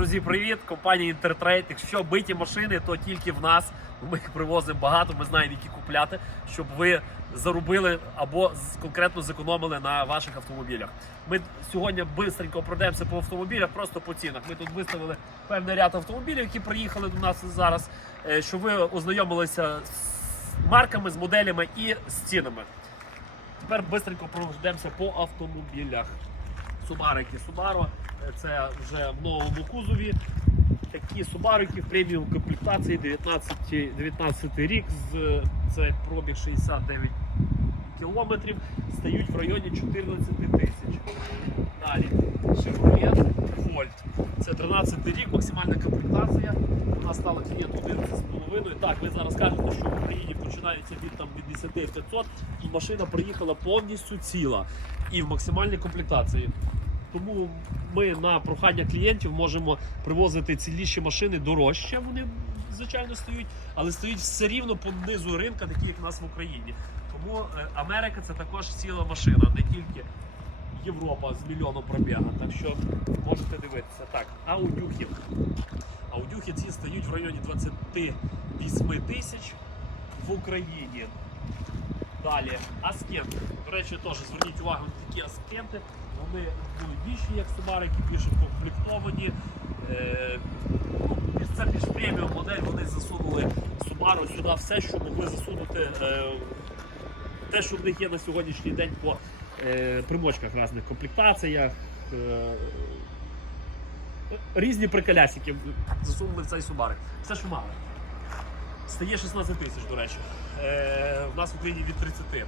Друзі, привіт! Компанія Інтертрейд. Якщо биті машини, то тільки в нас. Ми їх привозимо багато, ми знаємо, які купляти, щоб ви заробили або конкретно зекономили на ваших автомобілях. Ми сьогодні швидко пройдемося по автомобілях, просто по цінах. Ми тут виставили певний ряд автомобілів, які приїхали до нас зараз, е, щоб ви ознайомилися з марками, з моделями і з цінами. Тепер швидко пройдемося по автомобілях. Субарики Subaru, е, це вже в новому кузові. Такі субарики в преміум комплектації 19, 19 рік, з це пробіг 69 кілометрів, стають в районі 14 тисяч. Далі Chevrolet Volt. Це 13 рік, максимальна комплектація. У нас стала клієнт 11,5. Так, ви зараз кажете, що в Україні починається від там від 10 500, і машина приїхала повністю ціла і в максимальній комплектації. Тому ми на прохання клієнтів можемо привозити ціліші машини дорожче. Вони звичайно стоять, але стоять все рівно по низу ринка, такі як у нас в Україні. Тому е, Америка це також ціла машина, не тільки Європа з мільйоном пробіга. Так що можете дивитися. Так, аудюхи. Аудюхи ці стають в районі 28 тисяч в Україні. Далі аскент. До речі, теж зверніть увагу на такі аскенти. Вони більші, як субарики, більше комплектовані. Е, ну, це більш преміум модель, вони засунули Subaru сюди все, що могли засунути. Е, те, що в них є на сьогоднішній день по е, примочках різних комплектаціях. Е, різні приколясики засунули в цей Subaru. Все, що мали. Стає 16 тисяч, до речі. Е, в нас в Україні від 30.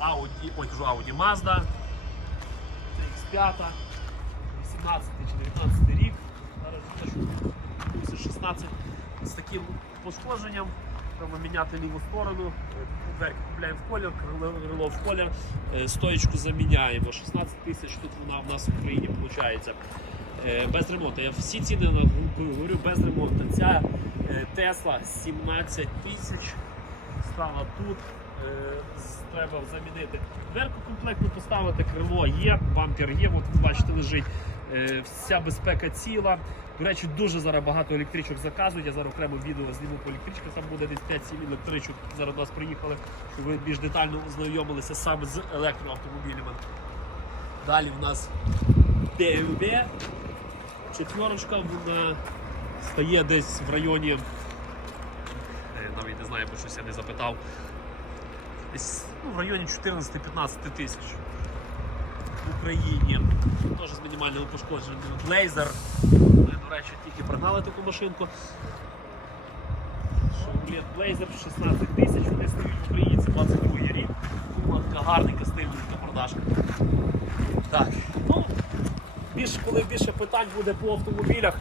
Audi, ой, кажу Audi Mazda, X5, 18 чи 19 рік. Зараз це 16 з таким пошкодженням. Треба міняти ліву сторону, дверки купляємо в колір, крило в колір, е, стоєчку заміняємо. 16 тисяч тут вона в нас в Україні виходить. Е, Без ремонту. Я всі ціни говорю без ремонту. Ця е, Тесла 17 тисяч стала тут. Треба замінити дверку комплектну поставити, крило є, бампер є, от ви бачите, лежить. Е, Вся безпека ціла. До речі, дуже зараз багато електричок заказують. Я зараз окремо відео зніму по електричках. Там буде десь 5-7 електричок. Зараз до нас приїхали, щоб ви більш детально ознайомилися саме з електроавтомобілями. Далі в нас BMW. Четверочка вона стає десь в районі. е, Навіть не знаю, бо щось я не запитав. Десь ну, в районі 14-15 тисяч Україні. Теж з мінімальними пошкодженнями. Блейзер. Ми, до речі, тільки пригнали таку машинку. Блейзер 16 тисяч, вони стають в Україні, це 22 рік. Була така гарненька, стильненька продажка. Так, ну, більше, коли більше питань буде по автомобілях,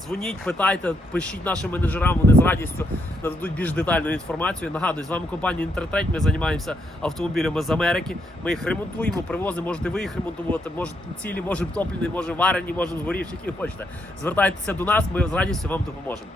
дзвоніть, питайте, пишіть нашим менеджерам, вони з радістю нададуть більш детальну інформацію. Нагадую, з вами компанія Інтертрейд, ми займаємося автомобілями з Америки. Ми їх ремонтуємо, привозимо, можете ви їх ремонтувати, можете цілі, можемо топлені, можемо варені, можемо згорівші, які хочете. Звертайтеся до нас, ми з радістю вам допоможемо.